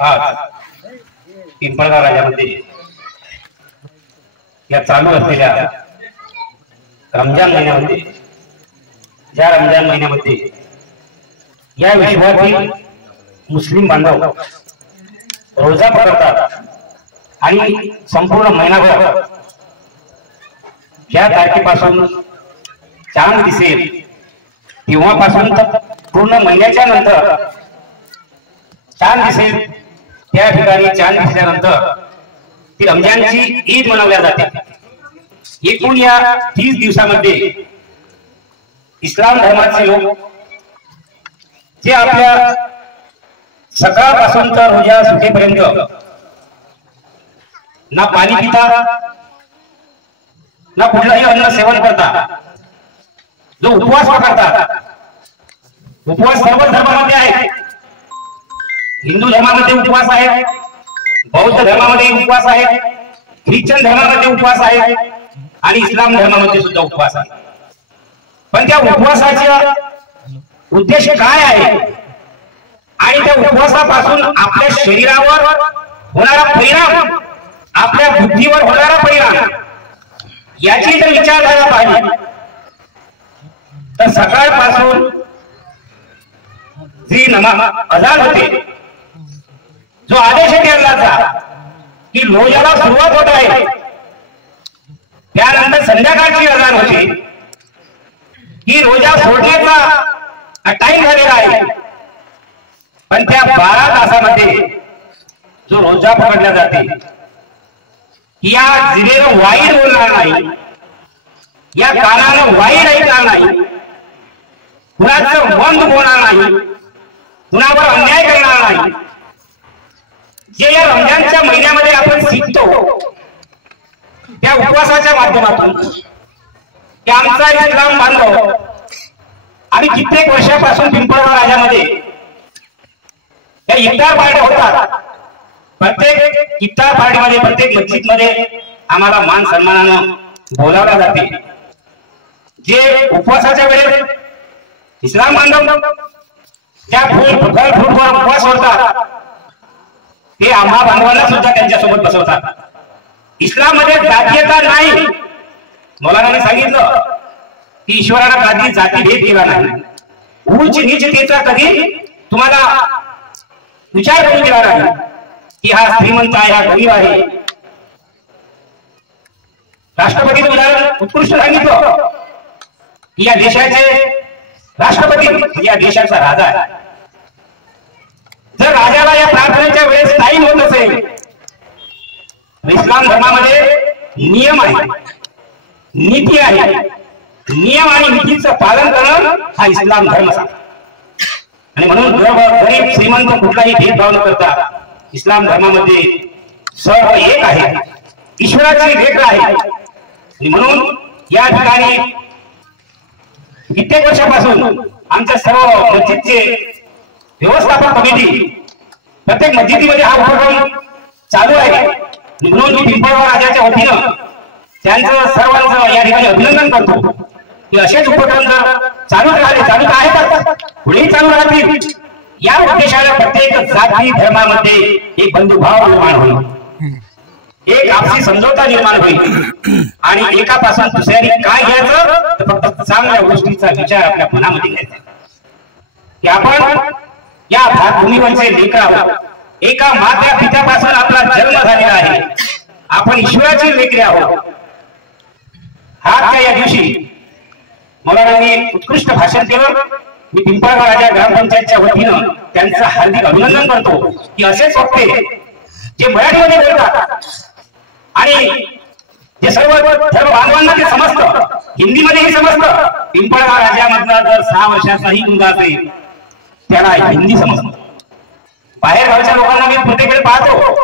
आज पिंपळगाव राजामध्ये या चालू असलेल्या रमजान महिन्यामध्ये, ज्या रमजान महिन्यामध्ये या विश्वातील मुस्लिम बांधव रोजा पकडतात आणि संपूर्ण महिनाभर ज्या तारखेपासून चांद दिसेल तेव्हापासून तर पूर्ण महिन्याच्या नंतर चांद दिसेल त्या ठिकाणी चांद दिसल्यानंतर ती रमजानची ईद मनवल्या जाते. एकूण या 30 दिवसामध्ये इस्लाम धर्माचे लोक जे आपल्या सकाळपासून तर रोजा सुटेपर्यंत ना पाणी पिता ना कुठलंही अन्न सेवन करता, जो उपवास पकडतात. उपवास सर्व धर्मामध्ये आहे. हिंदू धर्मामध्ये उपवास आहे, बौद्ध धर्मामध्ये उपवास आहे, ख्रिश्चन धर्मामध्ये उपवास आहे आणि इस्लाम धर्मामध्ये सुद्धा उपवास आहे. पण त्या उपवासाचा उद्देश काय आहे आणि त्या उपवासापासून आपल्या शरीरावर होणारा परिणाम, आपल्या बुद्धीवर होणारा परिणाम याची जर विचारधारा पाहिली तर सकाळपासून जी अजान होते, जो आदेश आहे अल्लाहचा की रोजाला सुरुवात होत आहे, त्यानंतर संध्याकाळची अजान होते की रोजा सोडण्याचा टाइम झालेला आहे. पण त्या 12 तासामध्ये जो रोजा पकडला जाते, या जिभेनं वाईट बोलणार नाही, या कानानं वाईट ऐकणार नाही, कुणाचं मन बोलणार नाही, कुणावर अन्याय करणार नाही. जे या रमजानच्या महिन्यामध्ये आपण शिकतो त्या उपवासाच्या माध्यमातून की आमचा इस्लाम बांधव आणि कित्येक वर्षापासून पिंपळगाव राजामध्ये या इफ्तार पार्ट्या होतात. प्रत्येक इफ्तार पार्टीमध्ये, प्रत्येक मस्जिदमध्ये आम्हाला मान सन्मानानं बोलावलं जाते. जे उपवासाच्या वेळेस इस्लाम बांधव त्या फूटवर उपवास सोडतात, ते आम्हा बांधवांना सुद्धा त्यांच्यासोबत बसवतात. इस्लाममध्ये जातीयता नाही. मौलानाने सांगितलं की ईश्वराला कधी जाती भेद केला नाही, उच्च नीचतेचा कधी तुम्हाला विचार करून दिला नाही की हा श्रीमंत आहे, हा गरीब आहे. राष्ट्रपतीचं उदाहरण उत्कृष्ट सांगितलं की या देशाचे राष्ट्रपती या देशाचा राजा आहे. जर राजाला या प्रार्थनेच्या वेळेस टाइम होत असेल, इस्लाम धर्मामध्ये नियम आहे, नीती आहे. नियम आणि नीतीचं पालन करणं हा इस्लाम धर्म सांगतो. आणि म्हणून गरीब श्रीमंत कुठलाही भेदभाव न करता इस्लाम धर्मामध्ये सर्व एक आहे, ईश्वराची लेकर आहे. आणि म्हणून या ठिकाणी कित्येक वर्षापासून आमच्या सर्व मस्जिदचे व्यवस्थापन कमिटी, प्रत्येक मस्जिदीमध्ये हा उपक्रम चालू आहे. म्हणून मी पिंपळगाव राजाच्या वतीनं त्यांचं सर्वांचं या ठिकाणी अभिनंदन करतो की असेच उपक्रम जर चालूच राहिले, चालू तर आहेत, पुढेही चालू राहतील. या उद्देशाने प्रत्येक जाती धर्मामध्ये एक बंधुभाव निर्माण होईल, एक आपसी समझोता निर्माण होईल आणि एकापासून दुसऱ्याने काय घ्यायचं तर फक्त चांगल्या गोष्टीचा विचार आपल्या मनामध्ये घ्यायचा की आपण या भूमीवरचे लेकर आहोत. एका मात्या पित्यापासून आपला जन्म झालेला आहे, आपण ईश्वराची लेकरे आहोत. हाच्या या दिवशी मौलानांनी उत्कृष्ट भाषण केलं. मी पिंपळगाव राजा ग्रामपंचायतच्या वतीनं त्यांचं हार्दिक अभिनंदन करतो की असेच वक्ते जे मराठीमध्ये बोलतात आणि जे सर्व धर्म बांधवांना ते समजतं, हिंदीमध्येही समजतं. पिंपळगाव राजामधला जर 6 वर्षाचाही मुलगा असेल त्याला हिंदी समजतं. बाहेर गावच्या लोकांना मी प्रत्येकडे पाहतो,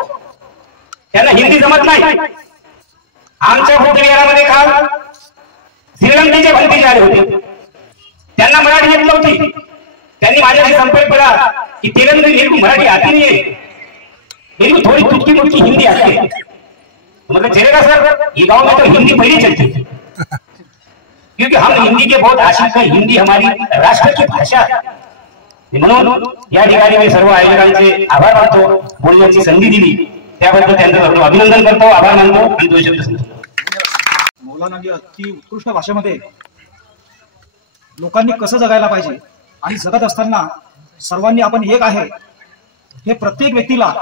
त्यांना हिंदी जमत नाही. आमच्या बुद्धविहारामध्ये काल श्रीलंकेचे भंतीचे आले होते, त्यांना मराठी येत नव्हती. त्यांनी माझ्याशी संपर्क केला कि तेलंगणी मेरे को मराठी आती नहीं है, मेरी को थोड़ी टुटकी मुटकी हिंदी आती है. मतलब चलेगा सर, ये गांव में तो हिंदी पहले चलती है क्योंकि हम हिंदी के बहुत आशिक हैं. हिंदी हमारी राष्ट्र की भाषा है. म्हणून या ठिकाणी मी सर्व आयोजकांचे आभार मानतो, बोलण्याची संधी दिली त्याबद्दल त्यांचं अभिनंदन करतो, आभार मानतो आणि 2 शब्द सांगतो। मौलानांनी अति उत्कृष्ट भाषेमध्ये लोकांनी कसं जगायला पाहिजे आणि जगत असताना सर्वांनी आपण एक आहे हे प्रत्येक व्यक्तीला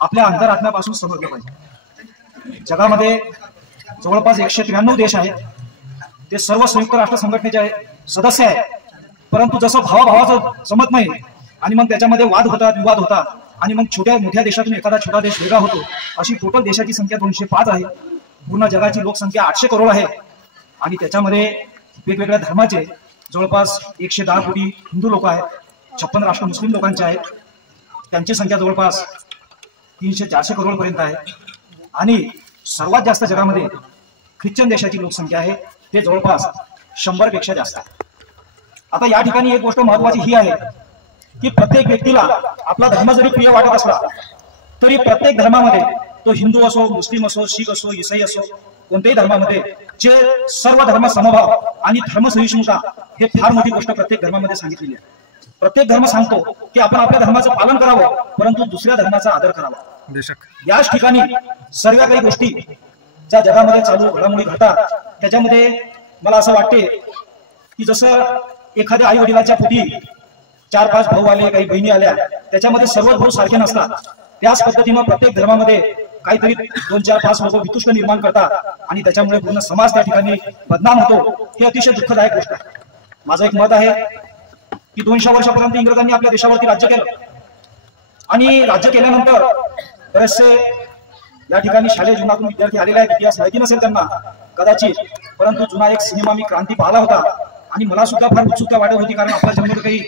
आपल्या अंतरात्म्यापासून समजलं पाहिजे। जगामध्ये जवळपास 193 देश आहेत, ते सर्व संयुक्त राष्ट्र संघटनेचे सदस्य आहेत, परंतु जसं भावाभावाचं जमत नाही आणि मग त्याच्यामध्ये वाद होतात, विवाद होतात आणि मग छोट्या मोठ्या देशातून एखादा छोटा देश वेगळा होतो, अशी टोटल देशाची संख्या 205 आहे। पूर्ण जगाची लोकसंख्या 800 करोड आहे आणि त्याच्यामध्ये वेगवेगळ्या धर्माचे जवळपास 110 कोटी हिंदू लोक आहेत, 56 राष्ट्र मुस्लिम लोकांचे आहेत, त्यांची संख्या जवळपास 300-400 करोड पर्यंत आहे आणि सर्वात जास्त जगामध्ये ख्रिश्चन देशाची लोकसंख्या आहे, ते जवळपास 100 पेक्षा जास्त आहे। आता या ठिकाणी एक गोष्ट महत्वाची ही आहे की प्रत्येक व्यक्तीला आपला धर्म जरी प्रिय वाटत असला तरी प्रत्येक धर्मामध्ये, तो हिंदू असो, मुस्लिम असो, शीख असो, ईसाई असो, कोणत्याही धर्मामध्ये जे सर्व धर्म समभाव आणि धर्मसहिष्णुता हे फार मोठी गोष्ट प्रत्येक धर्मामध्ये सांगितलेली आहे। प्रत्येक धर्म सांगतो की आपण आपल्या धर्माचं पालन करावं, परंतु दुसऱ्या धर्माचा आदर करावा। याच ठिकाणी सर्व काही गोष्टी ज्या जगामध्ये चालू घडामोडी घडतात त्याच्यामध्ये मला असं वाटते की जसं एखाद्या आई वडिलाच्या पोटी 4-5 भाऊ आले, काही बहिणी आल्या, त्याच्यामध्ये सर्वच भाऊ सारखे नसतात, त्याच पद्धतीनं प्रत्येक धर्मामध्ये काहीतरी 2-4-5 लोक वितुष्ट निर्माण करतात आणि त्याच्यामुळे पूर्ण समाज त्या ठिकाणी बदनाम होतो। हे अतिशय दुःखदायक गोष्ट आहे। माझं एक मत आहे की 200 वर्षापर्यंत इंग्रजांनी आपल्या देशावरती राज्य केलं आणि राज्य केल्यानंतर बरेचसे या ठिकाणी शालेय जीवनातून विद्यार्थी आलेले आहेत, इतिहास माहिती नसेल त्यांना कदाचित, परंतु जुना एक सिनेमा मी क्रांती पाहिला होता आणि मला सुद्धा फार उत्सुकता वाटत होती, कारण आपला जन्म काही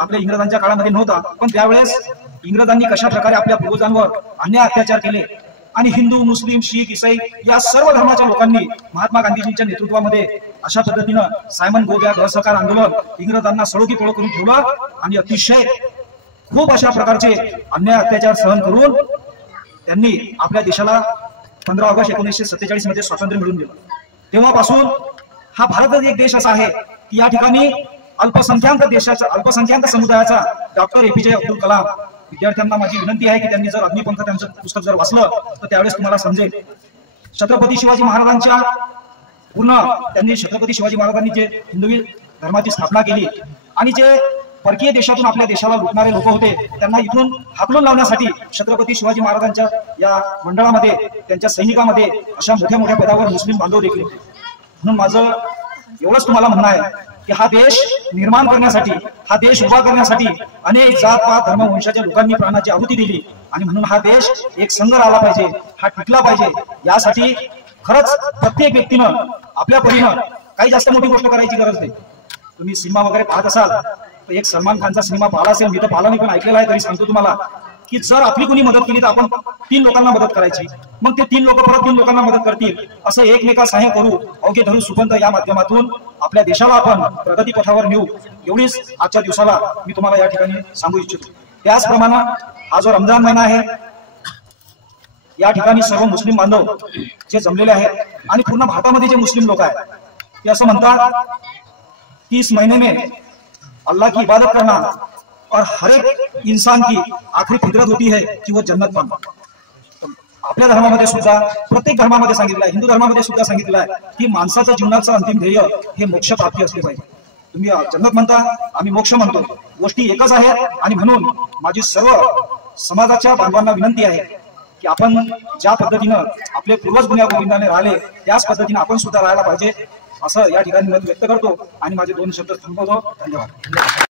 आपल्या इंग्रजांच्या काळामध्ये नव्हता, पण त्यावेळेस इंग्रजांनी कशा प्रकारे आपल्या पूर्वजांवर अन्याय अत्याचार केले आणि हिंदू, मुस्लिम, शीख, ईसाई या सर्व धर्माच्या लोकांनी महात्मा गांधीजींच्या नेतृत्वामध्ये अशा पद्धतीनं सायमन गो या असहकार आंदोलन इंग्रजांना सळोकी पळो करून ठेवलं आणि अतिशय खूप अशा प्रकारचे अन्याय अत्याचार सहन करून त्यांनी आपल्या देशाला 15 ऑगस्ट 1947 मध्ये स्वातंत्र्य मिळवून दिलं। तेव्हापासून हा भारतच एक देश असा आहे की या ठिकाणी अल्पसंख्याक समुदायाचा डॉक्टर APJ अब्दुल कलाम, विद्यार्थ्यांना माझी विनंती आहे की त्यांनी जर अग्निपंख त्यांचं पुस्तक जर वाचलं तर त्यावेळेस तुम्हाला समजेल छत्रपती शिवाजी महाराजांच्या त्यांनी छत्रपती शिवाजी महाराजांनी जे हिंदू धर्माची स्थापना केली आणि जे परकीय देशातून आपल्या देशाला लुटणारे लोक होते त्यांना इथून हाकलून लावण्यासाठी छत्रपती शिवाजी महाराजांच्या या मंडळामध्ये, त्यांच्या सैनिकामध्ये अशा मोठ्या मोठ्या पदावर मुस्लिम बांधव देखील होते। म्हणून माझं एवढंच तुम्हाला म्हणणं आहे की हा देश निर्माण करण्यासाठी, हा देश उभा करण्यासाठी अनेक जात-पात, धर्मवंशाच्या लोकांनी प्राणाची आहुती दिली आणि म्हणून हा देश एक संघ राहिला पाहिजे, हा टिकला पाहिजे। यासाठी खरंच प्रत्येक व्यक्तीनं आपल्या परीनं काही जास्त मोठी गोष्ट करायची गरज नाही। तुम्ही सिनेमा वगैरे पाहत असाल तर एक सलमान खानचा सिनेमा पाहिला असेल, मी तर पाहिला नाही पण ऐकलेला आहे, तरी सांगतो तुम्हाला की जर आपली कोणी मदत केली तर आपण 3 लोकांना मदत करायची, मग ते 3 लोक परत 3 लोकांना मदत करतील, असं एकमेका सहाय्य करू, अवघे धरू सुगंध या माध्यमातून आपल्या देशाला आपण प्रगती पथावर नेऊ, एवढीच आजच्या दिवसाला मी तुम्हाला या ठिकाणी सांगू इच्छितो। त्याचप्रमाणे हा जो रमजान महिना आहे, या ठिकाणी सर्व मुस्लिम बांधव जे जमलेले आहेत आणि पूर्ण भारतामध्ये जे मुस्लिम लोक आहेत ते असं म्हणतात कि इस महीने में अल्लाह की इबादत करना और हर एक इंसान की आखिरी फितरत होती है कि वो जन्नत पाना। आपल्या धर्मामध्ये सुद्धा, प्रत्येक धर्मामध्ये सांगितलं आहे, हिंदू धर्मामध्ये सुद्धा सांगितलं आहे की माणसाचं जीवनाचं अंतिम ध्येय हे मोक्ष प्राप्ती असले पाहिजे। तुम्ही जन्नत म्हणता, आम्ही मोक्ष म्हणतो, गोष्टी एकच आहेत आणि म्हणून माझी सर्व समाजाच्या बांधवांना विनंती आहे की आपण ज्या पद्धतीनं आपले पूर्वज गुण्या गोविंदाने राहिले त्याच पद्धतीने आपण सुद्धा राहायला पाहिजे, असं या ठिकाणी मत व्यक्त करतो आणि माझे 2 शब्द थांबवतो। धन्यवाद।